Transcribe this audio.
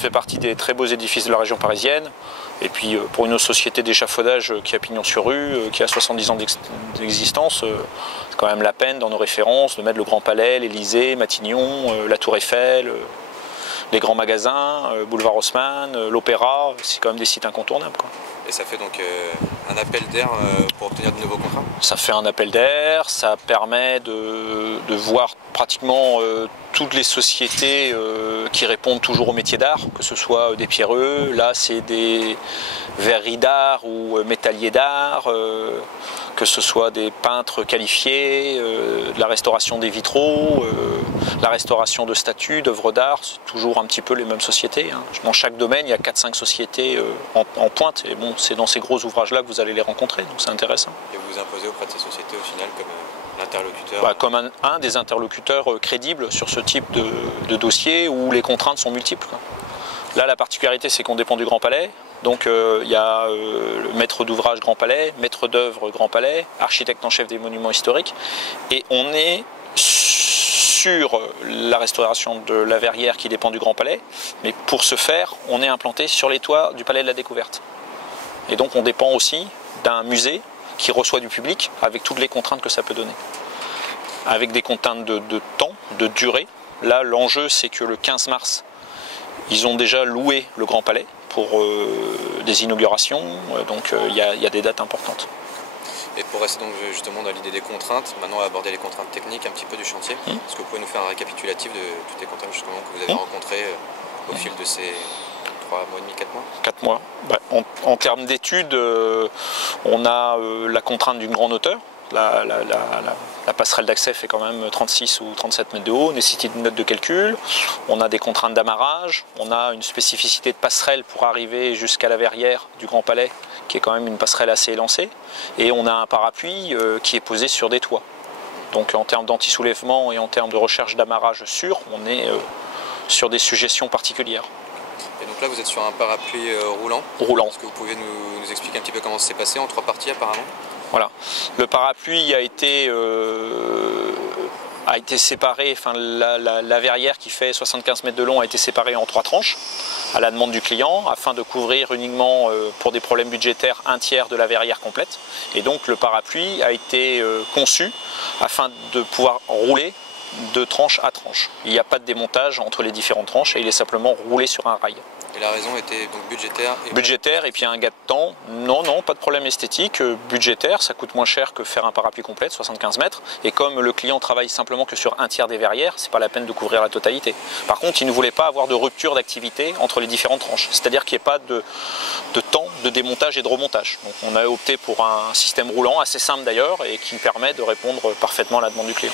fait partie des très beaux édifices de la région parisienne. Et puis pour une société d'échafaudage qui a pignon sur rue, qui a 70 ans d'existence, c'est quand même la peine dans nos références de mettre le Grand Palais, l'Élysée, Matignon, la Tour Eiffel, les grands magasins, Boulevard Haussmann, l'Opéra, c'est quand même des sites incontournables, quoi. Et ça fait donc un appel d'air pour obtenir de nouveaux contrats? Ça fait un appel d'air, ça permet de voir pratiquement toutes les sociétés qui répondent toujours au métier d'art, que ce soit des pierreux, là c'est des verreries d'art ou métalliers d'art, que ce soit des peintres qualifiés, de la restauration des vitraux, la restauration de statues, d'œuvres d'art, c'est toujours un petit peu les mêmes sociétés, hein. Dans chaque domaine, il y a 4-5 sociétés en pointe, et bon, c'est dans ces gros ouvrages-là que vous allez les rencontrer, donc c'est intéressant. Et vous vous imposez auprès de ces sociétés au final comme l'interlocuteur? Comme un des interlocuteurs crédibles sur ce type de dossier où les contraintes sont multiples, quoi. Là, la particularité, c'est qu'on dépend du Grand Palais. Donc il y a le maître d'ouvrage Grand Palais, maître d'œuvre Grand Palais, architecte en chef des monuments historiques. Et on est sur la restauration de la Verrière qui dépend du Grand Palais. Mais pour ce faire, on est implanté sur les toits du Palais de la Découverte. Et donc on dépend aussi d'un musée qui reçoit du public avec toutes les contraintes que ça peut donner. Avec des contraintes de temps, de durée. Là, l'enjeu, c'est que le 15 mars, ils ont déjà loué le Grand Palais pour des inaugurations, donc il y a des dates importantes. Et pour rester donc justement dans l'idée des contraintes, maintenant on va aborder les contraintes techniques un petit peu du chantier. Est-ce que vous pouvez nous faire un récapitulatif de toutes les contraintes justement que vous avez rencontrées au fil de ces 3 mois et demi, 4 mois? 4 mois. En termes d'études, on a la contrainte d'une grande hauteur. La passerelle d'accès fait quand même 36 ou 37 mètres de haut, nécessite une note de calcul. On a des contraintes d'amarrage, on a une spécificité de passerelle pour arriver jusqu'à la verrière du Grand Palais, qui est quand même une passerelle assez élancée. Et on a un parapluie qui est posé sur des toits. Donc en termes d'anti-soulèvement et en termes de recherche d'amarrage sûr, on est sur des suggestions particulières. Et donc là vous êtes sur un parapluie roulant. Est-ce que vous pouvez nous expliquer un petit peu comment ça s'est passé en 3 parties apparemment? Voilà, le parapluie a été séparé, enfin la verrière qui fait 75 mètres de long a été séparée en 3 tranches à la demande du client afin de couvrir uniquement pour des problèmes budgétaires un tiers de la verrière complète. Et donc le parapluie a été conçu afin de pouvoir rouler de tranche à tranche. Il n'y a pas de démontage entre les différentes tranches et il est simplement roulé sur un rail. Et la raison était donc budgétaire? Budgétaire et puis un gain de temps. Non, pas de problème esthétique. Budgétaire, ça coûte moins cher que faire un parapluie complet de 75 mètres. Et comme le client travaille simplement que sur un tiers des verrières, c'est pas la peine de couvrir la totalité. Par contre, il ne voulait pas avoir de rupture d'activité entre les différentes tranches. C'est-à-dire qu'il n'y ait pas de temps de démontage et de remontage. Donc on a opté pour un système roulant, assez simple d'ailleurs, et qui permet de répondre parfaitement à la demande du client.